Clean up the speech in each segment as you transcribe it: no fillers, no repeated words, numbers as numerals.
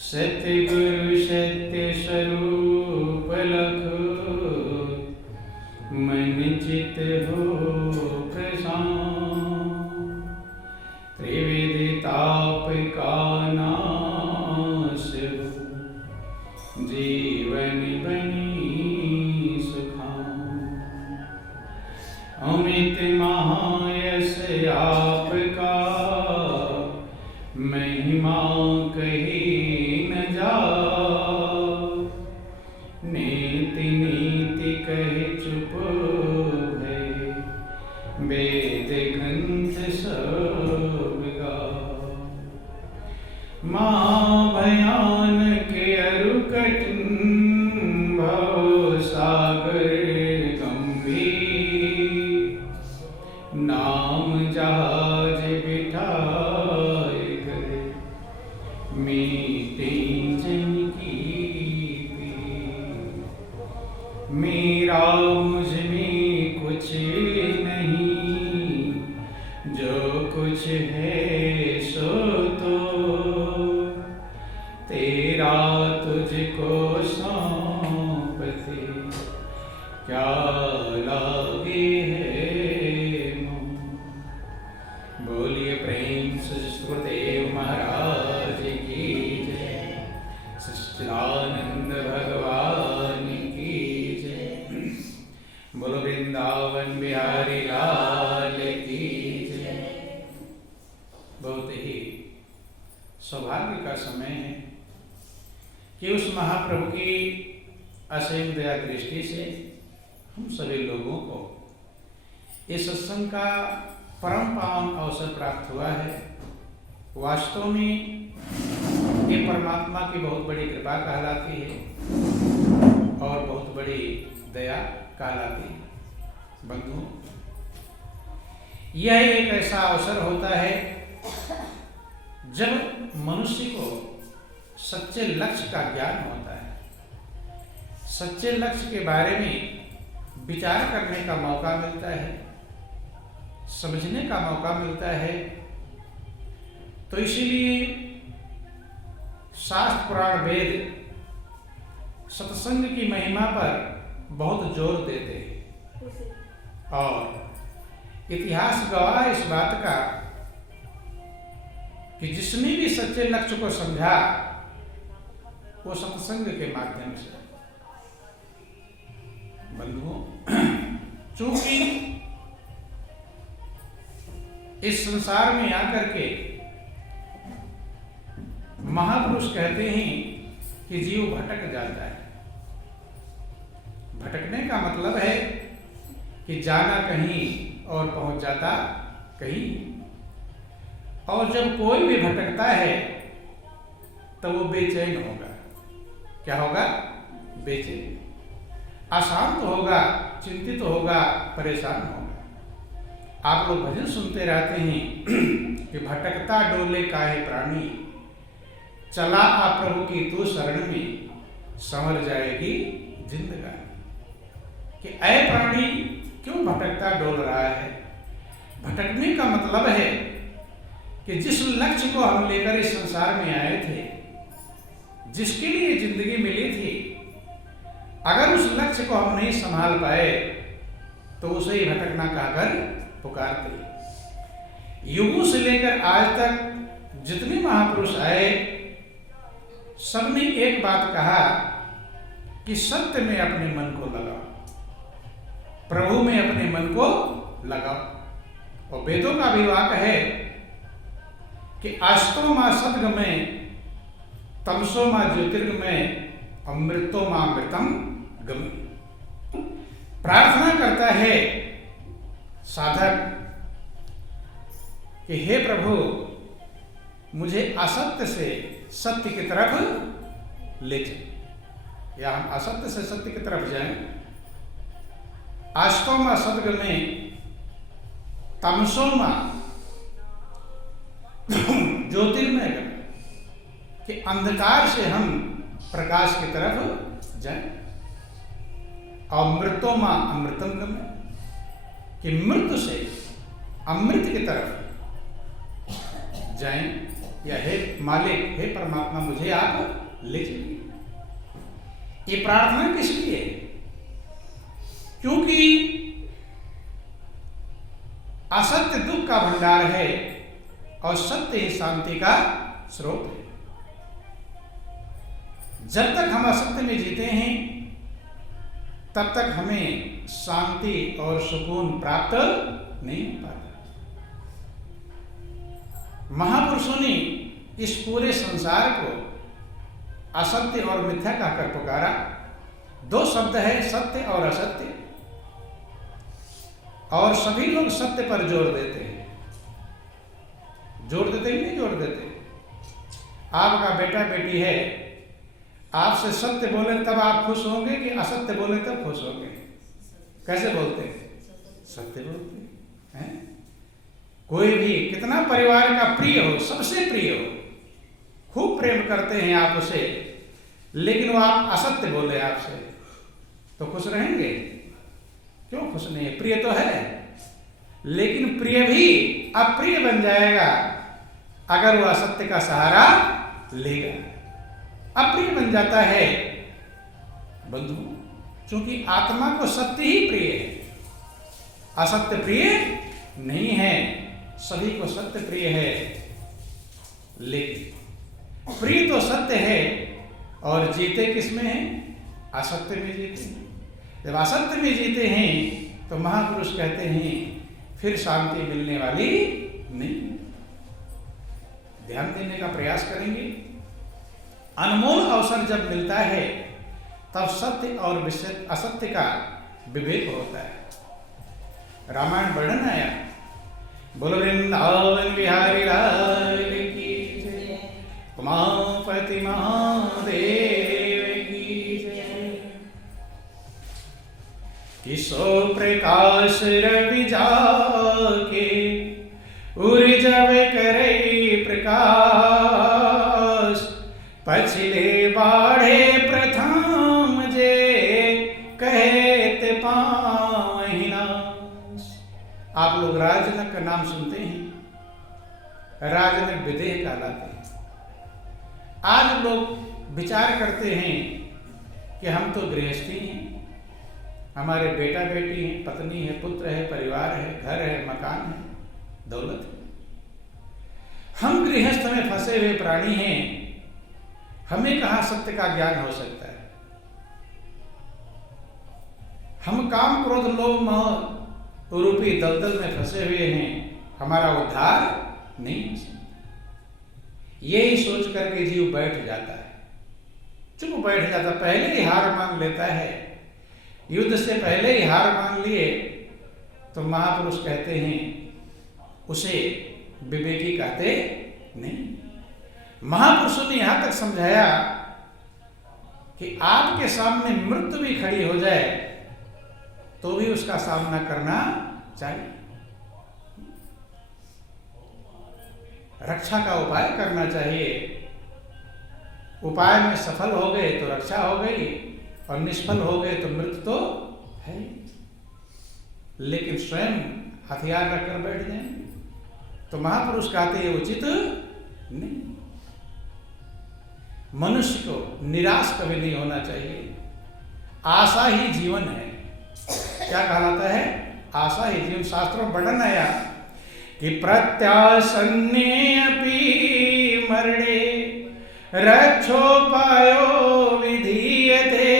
सतगुरु सत्य स्वरूप लखो, मन चित हो प्रशांत। त्रिविध ताप का नाश हो, जीवन बनी सुखान। अमित महायश आपका, महिमा कही न जाए। नीति नीति कहे चुप है, वेद ग्रंथ सब गाए। महाभयानक अरु कठिन, भव सागर गंभीर। नाम जहाज बिठाए करे, मीटे जन की पीर। मेरा मुझ में कुछ नहीं, जो कुछ है सो तो तेरा तुझको सौंपते। क्या लागे है मोह। बोलिए प्रेम से सुखदेव महाराज की जय। सच्चिदानंद भगवान की जय। बोलो वृंदावन बिहारी लाल की जय। बहुत ही सौभाग्य का समय है कि उस महाप्रभु की असीम दया दृष्टि से हम सभी लोगों को इस सत्संग का परम पावन अवसर प्राप्त हुआ है। वास्तव में ये परमात्मा की बहुत बड़ी कृपा कहलाती है और बहुत बड़ी दया कहलाती है। बंधुओं, यह एक ऐसा अवसर होता है जब मनुष्य को सच्चे लक्ष्य का ज्ञान होता है, सच्चे लक्ष्य के बारे में विचार करने का मौका मिलता है, समझने का मौका मिलता है। तो इसीलिए शास्त्र पुराण वेद सत्संग की महिमा पर बहुत जोर देते हैं और इतिहास गवाह इस बात का कि जिसने भी सच्चे लक्ष्य को समझा वो सत्संग के माध्यम से। बंधुओं, चूंकि इस संसार में आकर के महापुरुष कहते हैं कि जीव भटक जाता है। भटकने का मतलब है कि जाना कहीं और पहुंच जाता कहीं। और जब कोई भी भटकता है तो वो बेचैन होगा। क्या होगा? बेचैन, अशांत होगा, चिंतित होगा, परेशान होगा। आप लोग भजन सुनते रहते हैं कि भटकता डोले काहे प्राणी, चला आ प्रभु की तू शरण में, संवर जाएगी जिंदगानी। कि ऐ प्राणी क्यों भटकता डोल रहा है? भटकने का मतलब है कि जिस लक्ष्य को हम लेकर इस संसार में आए थे, जिसके लिए जिंदगी मिली थी, अगर उस लक्ष्य को हम नहीं संभाल पाए तो उसे ही भटकना कहकर पुकारते। युगों से लेकर आज तक जितने महापुरुष आए, सबने एक बात कहा कि सत्य में अपने मन को लगाओ, प्रभु में अपने मन को लगाओ। और वेदों का भी वाक्य है कि आस्तो मां सद्गमय, तमसो मां ज्योतिर्गमय, अमृतो मां अमृतम गमय। प्रार्थना करता है साधक कि हे प्रभु, मुझे असत्य से सत्य की तरफ ले चल, या हम असत्य से सत्य की तरफ जाएं। आस्तो मां सद्गमय, तमसो मां ज्योतिर्मय गमय, कि अंधकार से हम प्रकाश की तरफ जाएं। अमृतो मां अमृतम गमय, कि मृत्यु से अमृत की तरफ जाएं। या हे मालिक, हे परमात्मा, मुझे आप ले चलिए। ये प्रार्थना किस लिए? क्योंकि असत्य दुख का भंडार है और सत्य ही शांति का स्रोत है। जब तक हम असत्य में जीते हैं तब तक हमें शांति और सुकून प्राप्त नहीं हो पाता। महापुरुषों ने इस पूरे संसार को असत्य और मिथ्या कहकर पुकारा। दो शब्द है, सत्य और असत्य, और सभी लोग सत्य पर जोर देते हैं। जोर देते ही नहीं जोर देते। आपका बेटा बेटी है, आपसे सत्य बोले तब आप खुश होंगे कि असत्य बोले तब खुश होंगे? कैसे बोलते हैं? सत्य बोलते हैं। कोई भी कितना परिवार का प्रिय हो, सबसे प्रिय हो, खूब प्रेम करते हैं आप उसे, लेकिन वो आप असत्य बोले आपसे, तो खुश रहेंगे? क्यों खुश नहीं है? प्रिय तो है, लेकिन प्रिय भी अप्रिय बन जाएगा अगर वो असत्य का सहारा लेगा। अप्रिय बन जाता है बंधु, क्योंकि आत्मा को सत्य ही प्रिय है, असत्य प्रिय नहीं है। सभी को सत्य प्रिय है, लेकिन प्रिय तो सत्य है और जीते किसमें हैं? असत्य में जीते हैं। जब असत्य में जीते हैं तो महापुरुष कहते हैं फिर शांति मिलने वाली नहीं। ध्यान देने का प्रयास करेंगे। अनमोल अवसर जब मिलता है तब सत्य और असत्य का विवेक होता है। रामायण वर्णन आया, बोलो वृंदावन बिहारी लाल की जय, उमापति महादेव की जय। किसो प्रकाश रवि जाके उर जब करे प्रकाश, पछले बाढ़े प्रथम जे कहते पावहि नाश। आप लोग राजनक का नाम सुनते हैं, राजनक विदेह कहलाते हैं। आज लोग विचार करते हैं कि हम तो गृहस्थी हैं, हमारे बेटा बेटी हैं, पत्नी है, पुत्र है, परिवार है, घर है, मकान है, दौलत है। हम गृहस्थ में फंसे हुए प्राणी हैं, हमें कहां सत्य का ज्ञान हो सकता है? हम काम क्रोध लोभ मोह रूपी दलदल में फंसे हुए हैं, हमारा उद्धार नहीं हो सकता। यही सोच करके जीव बैठ जाता है, चुप बैठ जाता, पहले ही हार मान लेता है। युद्ध से पहले ही हार मान लिए तो महापुरुष कहते हैं उसे विवेकी कहते नहीं। महापुरुषों ने यहां तक समझाया कि आपके सामने मृत्यु भी खड़ी हो जाए तो भी उसका सामना करना चाहिए। रक्षा का उपाय करना चाहिए। उपाय में सफल हो गए तो रक्षा हो गई और निष्फल हो गए तो मृत्यु तो है। लेकिन स्वयं हथियार रखकर बैठ जाएंगे तो महापुरुष कहते हैं उचित नहीं। मनुष्य को निराश कभी नहीं होना चाहिए। आशा ही जीवन है। क्या कहलाता है? आशा ही जीवन। शास्त्रों में वर्णन आया कि प्रत्यासन्ने अपि मरणे रक्षोपायो विधीयते,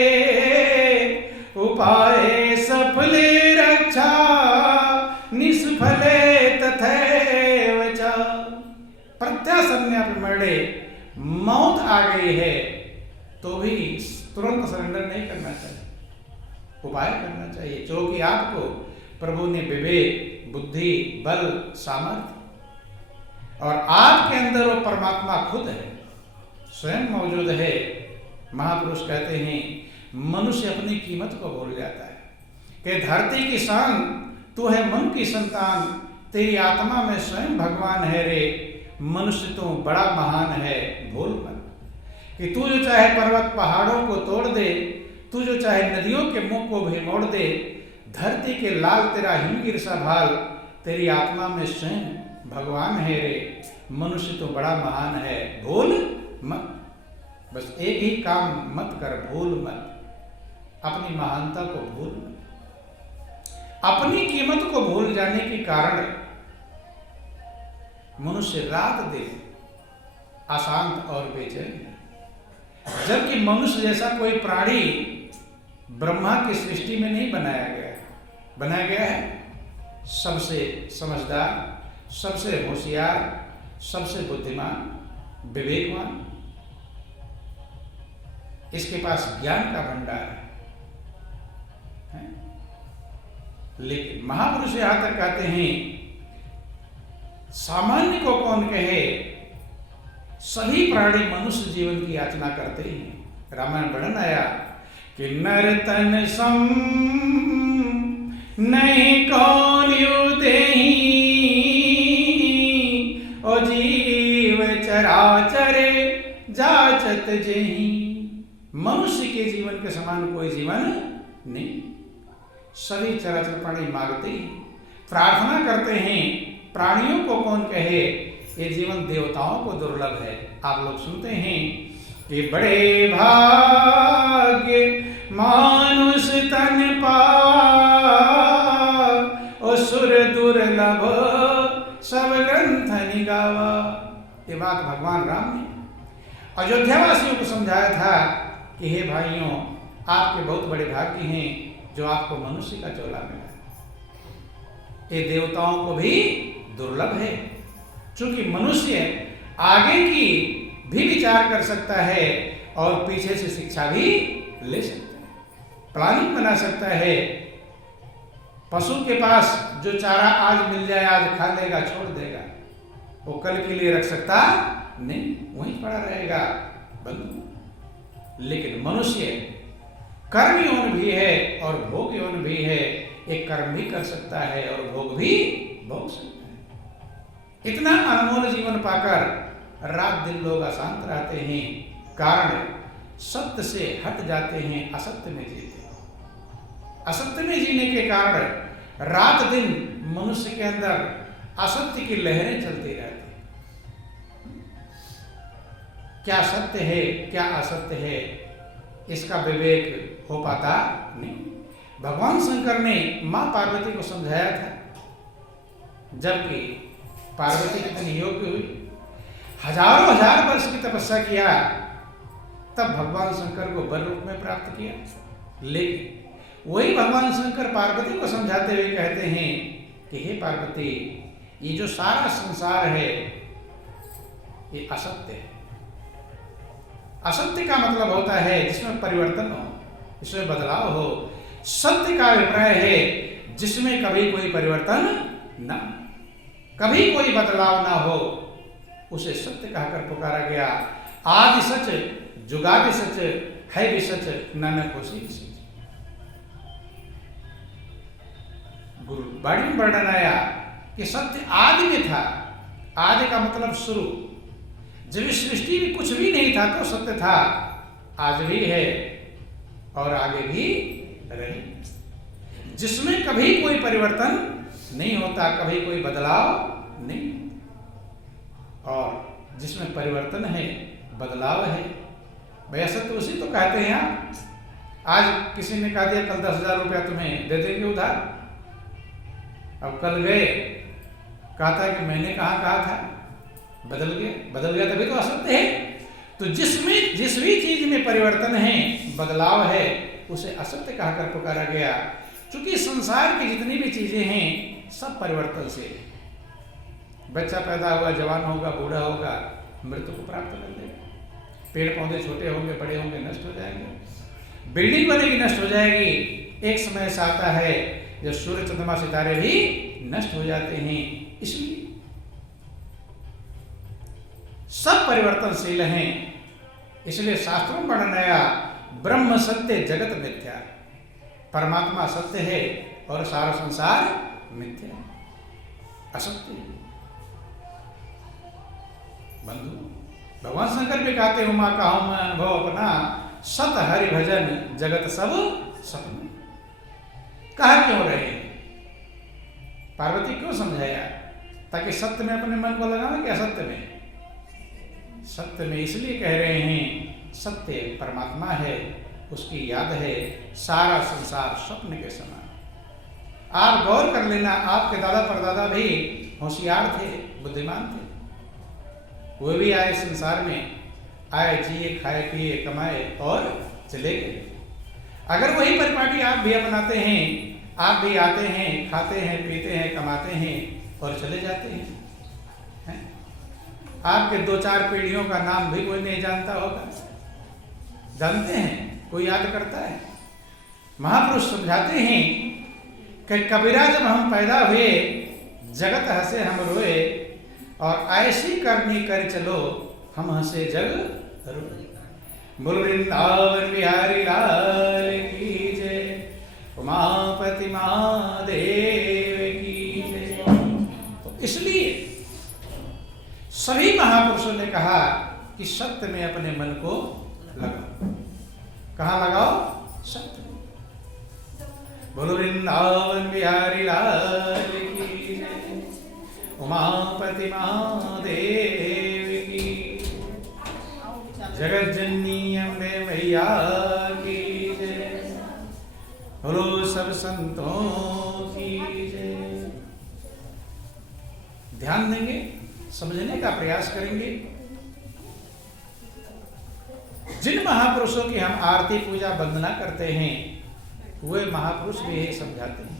उपाये सफले रक्षा निष्फले तथैव च। प्रत्यासन्ने अपि मरणे, मौत आ गई है तो भी तुरंत सरेंडर नहीं करना चाहिए, उपाय करना चाहिए। क्योंकि आपको प्रभु ने विवेक, बुद्धि, बल, सामर्थ्य और आपके अंदर वो परमात्मा खुद है, स्वयं मौजूद है। महापुरुष कहते हैं मनुष्य अपनी कीमत को भूल जाता है कि धरती की शान तू है, मन की संतान, तेरी आत्मा में स्वयं भगवान है रे। मनुष्य तो बड़ा महान है, भूल मत कि तू जो चाहे पर्वत पहाड़ों को तोड़ दे, तू जो चाहे नदियों के मुख को भी मोड़ दे, धरती के लाल तेरा हिमगिर सा भाल, तेरी आत्मा में स्वयं भगवान है रे। मनुष्य तो बड़ा महान है, भूल मत। बस एक ही काम मत कर, भूल मत। अपनी महानता को भूल मत। अपनी कीमत को भूल जाने के कारण मनुष्य रात दिन अशांत और बेचैन है। जबकि मनुष्य जैसा कोई प्राणी ब्रह्मा की सृष्टि में नहीं बनाया गया है। बनाया गया है सबसे समझदार, सबसे होशियार, सबसे बुद्धिमान, विवेकवान। इसके पास ज्ञान का भंडार है। लेकिन महापुरुष यहां तक कहते हैं, सामान्य को कौन कहे, सभी प्राणी मनुष्य जीवन की याचना करते हैं। रामायण वर्णन आया कि नर तन सम नहीं कौन देही, ओ जीव चराचरे जाचत जेही। मनुष्य के जीवन के समान कोई जीवन नहीं। सभी चराचर प्राणी मांगते हैं, प्रार्थना करते हैं। प्राणियों को कौन कहे, ये जीवन देवताओं को दुर्लभ है। आप लोग सुनते हैं कि बड़े भाग्य मानुष तन पार, ओ सुर दुर्लभ सब ग्रंथ निगावा। ये बात भगवान राम ने अयोध्यावासियों को समझाया था कि हे भाइयों, आपके बहुत बड़े भाग्य हैं जो आपको मनुष्य का चोला मिला। ये देवताओं को भी दुर्लभ है, क्योंकि मनुष्य आगे की भी विचार कर सकता है और पीछे से शिक्षा भी ले सकता है, प्लानिंग बना सकता है। पशु के पास जो चारा आज मिल जाए आज खा लेगा, छोड़ देगा, वो कल के लिए रख सकता नहीं, वहीं पड़ा रहेगा बंधु। लेकिन मनुष्य कर्म यौन भी है और भोग यौन भी है। एक कर्म भी कर सकता है और भोग भी भोग सकता है। इतना अनमोल जीवन पाकर रात दिन लोग अशांत रहते हैं। कारण सत्य से हट जाते हैं, असत्य में जीते हैं। असत्य में जीने के कारण रात दिन मनुष्य के अंदर असत्य की लहरें चलती रहती हैं। क्या सत्य है क्या असत्य है, इसका विवेक हो पाता नहीं। भगवान शंकर ने मां पार्वती को समझाया था, जबकि पार्वती कितनी योग्य हुई, हजारों हजार वर्ष की तपस्या किया, तब भगवान शंकर को वर रूप में प्राप्त किया। लेकिन वही भगवान शंकर पार्वती को समझाते हुए कहते हैं कि हे पार्वती, ये जो सारा संसार है ये असत्य है। असत्य का मतलब होता है जिसमें परिवर्तन हो, जिसमें बदलाव हो। सत्य का अभिप्राय है जिसमें कभी कोई परिवर्तन ना, कभी कोई बदलाव ना हो, उसे सत्य कहकर पुकारा गया। आदि सच जुगादि सच है भी सच, नानक होसी भी सच। गुरु बाणी में वर्णन आया कि सत्य आदि में था। आदि का मतलब शुरू। जब इस सृष्टि में कुछ भी नहीं था तो सत्य था, आज भी है और आगे भी रहे। जिसमें कभी कोई परिवर्तन नहीं होता, कभी कोई बदलाव नहीं, और जिसमें परिवर्तन है, बदलाव है। भैया सत्य उसी तो कहते हैं। आज किसी ने कहा दिया कल 10,000 रुपया तुम्हें दे देंगे उधार, अब कल गए कहा था कि मैंने कहा था, बदल गया तभी तो असत्य है। तो जिस भी चीज में परिवर्तन है, बदलाव है, उसे असत्य कहकर पुकारा गया। क्योंकि संसार की जितनी भी चीजें हैं सब परिवर्तनशील है। बच्चा पैदा हुआ, जवान होगा, बूढ़ा होगा, मृत्यु को प्राप्त कर लेगा। पेड़ पौधे छोटे होंगे, बड़े होंगे, नष्ट हो जाएंगे। बिल्डिंग बनेगी, नष्ट हो जाएगी। एक समय ऐसा आता है जब सूर्य चंद्रमा सितारे भी नष्ट हो जाते हैं। इसलिए सब परिवर्तनशील हैं। इसलिए शास्त्रों में वर्णन आया, ब्रह्म सत्य जगत मिथ्या। परमात्मा सत्य है और सारा संसार मिथ्या है, असत्य है। बंधु भगवान शंकर भी कहते हैं, उमा का हूं मैं अनुभव अपना, सत हरि भजन जगत सब सपना। कहा क्यों रहे, पार्वती क्यों समझाया, ताकि सत्य में अपने मन को लगावे कि असत्य में? सत्य में इसलिए कह रहे हैं, सत्य परमात्मा है, उसकी याद है, सारा संसार स्वप्न के समान। आप गौर कर लेना, आपके दादा परदादा भी होशियार थे, बुद्धिमान थे। वो भी आए संसार में, आए, जिए, खाए, पिए, कमाए और चले गए। अगर वही परिपाटी आप भी अपनाते हैं, आप भी आते हैं, खाते हैं, पीते हैं, कमाते हैं और चले जाते हैं, आपके 2-4 पीढ़ियों का नाम भी कोई नहीं जानता होगा। जानते हैं? कोई याद करता है? महापुरुष समझाते हैं कि कबीरा जब हम पैदा हुए, जगत हंसे हम रोए, और ऐसी करनी कर चलो हम हंसे जग रोए। बोल वृंदावन बिहारी लाल की जय, उमापति महादेव की जय। तो इसलिए सभी महापुरुषों ने कहा कि सत्य में अपने मन को लगाओ। कहाँ लगाओ? सत्य में। बोलो वृंदावन बिहारी लाल की जय, उमापति महादेव की, जगत जननी अम्बे मैया की जय, बोलो सब संतों की जय। ध्यान देंगे, समझने का प्रयास करेंगे। जिन महापुरुषों की हम आरती पूजा वंदना करते हैं, वे महापुरुष भी यही समझाते हैं।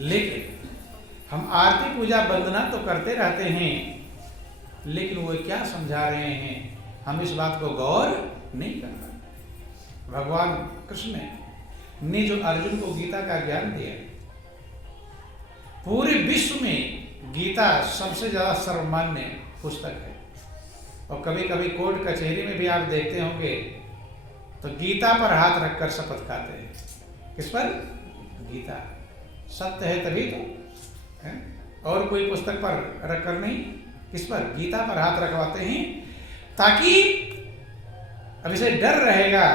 लेकिन हम आरती पूजा वंदना तो करते रहते हैं, लेकिन वो क्या समझा रहे हैं, हम इस बात को गौर नहीं कर रहे। भगवान कृष्ण ने जो अर्जुन को गीता का ज्ञान दिया, पूरे विश्व में गीता सबसे ज्यादा सर्वमान्य पुस्तक है। और कभी कभी कोर्ट कचहरी में भी आप देखते होंगे तो गीता पर हाथ रखकर शपथ खाते हैं। किस पर? गीता। सत्य है तभी तो है? और कोई पुस्तक पर रखकर नहीं। किस पर? गीता पर हाथ रखवाते हैं, ताकि अब इसे डर रहेगा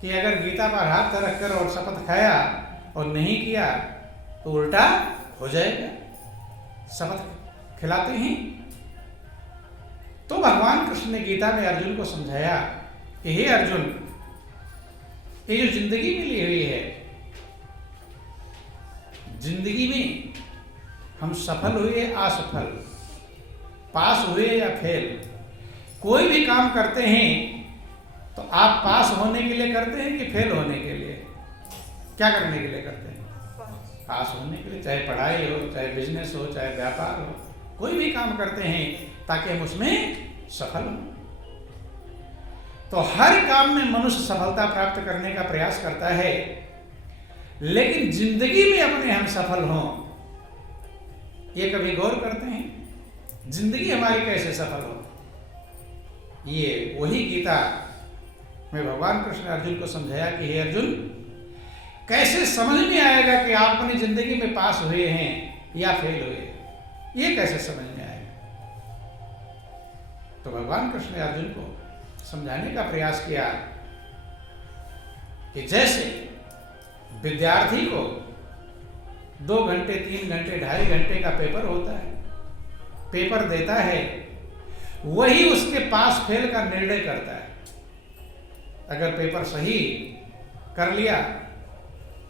कि अगर गीता पर हाथ रखकर और शपथ खाया और नहीं किया तो उल्टा हो जाएगा। शपथ खिलाते हैं। तो भगवान कृष्ण ने गीता में अर्जुन को समझाया कि हे अर्जुन, ये जो जिंदगी मिली हुई है, जिंदगी में हम सफल हुए असफल, पास हुए या फेल, कोई भी काम करते हैं तो आप पास होने के लिए करते हैं कि फेल होने के लिए? क्या करने के लिए करते हैं? पास होने के लिए। चाहे पढ़ाई हो, चाहे बिजनेस हो, चाहे व्यापार हो, कोई भी काम करते हैं ताकि हम उसमें सफल हों। तो हर काम में मनुष्य सफलता प्राप्त करने का प्रयास करता है, लेकिन जिंदगी में अपने हम सफल हों, ये कभी गौर करते हैं? जिंदगी हमारी कैसे सफल हो? ये वही गीता में भगवान कृष्ण ने अर्जुन को समझाया कि हे अर्जुन, कैसे समझ में आएगा कि आप अपनी जिंदगी में पास हुए हैं या फेल हुए? ये कैसे समझ में आएगा? तो भगवान कृष्ण ने अर्जुन को समझाने का प्रयास किया कि जैसे विद्यार्थी को 2 घंटे, 3 घंटे, 2.5 घंटे का पेपर होता है, पेपर देता है, वही उसके पास फेल का निर्णय करता है। अगर पेपर सही कर लिया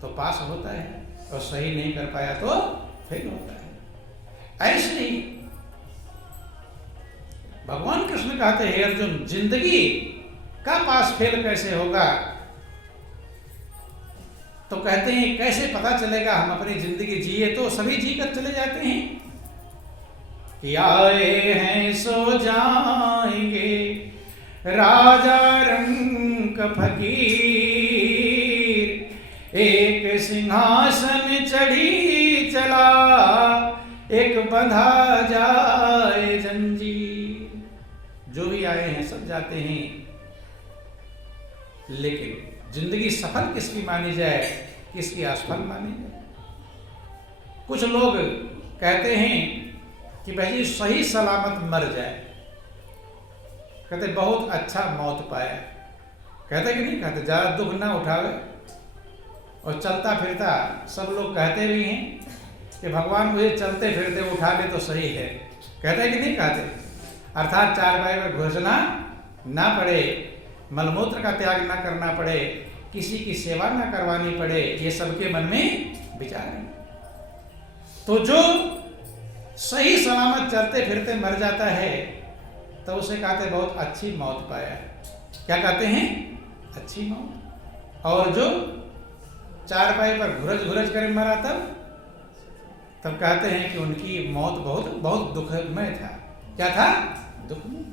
तो पास होता है, और सही नहीं कर पाया तो फेल होता है। ऐसे ही भगवान कृष्ण कहते हैं, अर्जुन, जिंदगी का पास फेल कैसे होगा? तो कहते हैं कैसे पता चलेगा? हम अपनी जिंदगी जिए तो सभी जी कर चले जाते हैं कि आए हैं सो जाएंगे, राजा रंग फकीर, एक सिंहासन चढ़ी चला, एक बंधा जाए जंजीर। जो भी आए हैं सब जाते हैं, लेकिन जिंदगी सफल किसकी मानी जाए, किसकी असफल मानी जाए? कुछ लोग कहते हैं कि भाई सही सलामत मर जाए, कहते बहुत अच्छा मौत पाया। कहते कि नहीं कहते? ज्यादा दुख ना उठावे। और चलता फिरता सब लोग कहते भी हैं कि भगवान मुझे चलते फिरते उठा ले तो सही है, कहते हैं कि नहीं कहते? अर्थात चारपाई पर घुसना ना पड़े, मलमूत्र का त्याग ना करना पड़े, किसी की सेवा ना करवानी पड़े, ये सबके मन में विचार है। तो जो सही सलामत चलते फिरते मर जाता है तो उसे कहते बहुत अच्छी मौत पाया है। क्या कहते हैं? अच्छी मौत। और जो चारपाई पर घुरज कर मरा तब कहते हैं कि उनकी मौत बहुत बहुत दुखमय था। क्या था? दुखमय।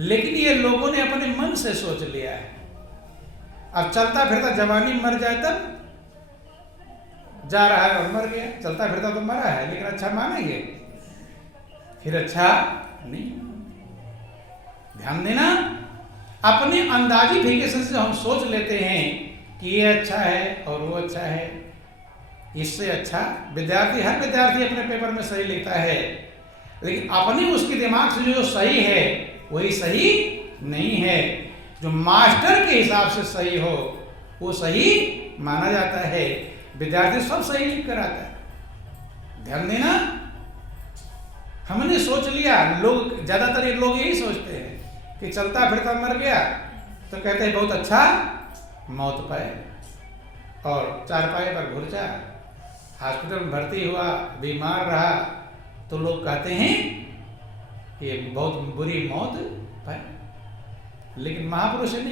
लेकिन ये लोगों ने अपने मन से सोच लिया है। अब चलता फिरता जवानी मर जाए तब जा रहा है और मर गया, चलता फिरता तो मरा है, लेकिन अच्छा मानेंगे? फिर अच्छा नहीं। ध्यान देना, अपने अंदाजिफिकेशन से हम सोच लेते हैं कि ये अच्छा है और वो अच्छा है, इससे अच्छा। विद्यार्थी, हर विद्यार्थी अपने पेपर में सही लिखता है, लेकिन अपने उसके दिमाग से जो सही है वही सही नहीं है। जो मास्टर के हिसाब से सही हो वो सही माना जाता है। विद्यार्थी सब सही लिख कर आता है। ध्यान देना, हमने सोच लिया, लोग ज्यादातर लोग यही सोचते हैं कि चलता फिरता मर गया तो कहते हैं बहुत अच्छा मौत पाए, और चारपाई पर घुर्चा, हॉस्पिटल में भर्ती हुआ, बीमार रहा, तो लोग कहते हैं ये बहुत बुरी मौत पाए। लेकिन महापुरुष ने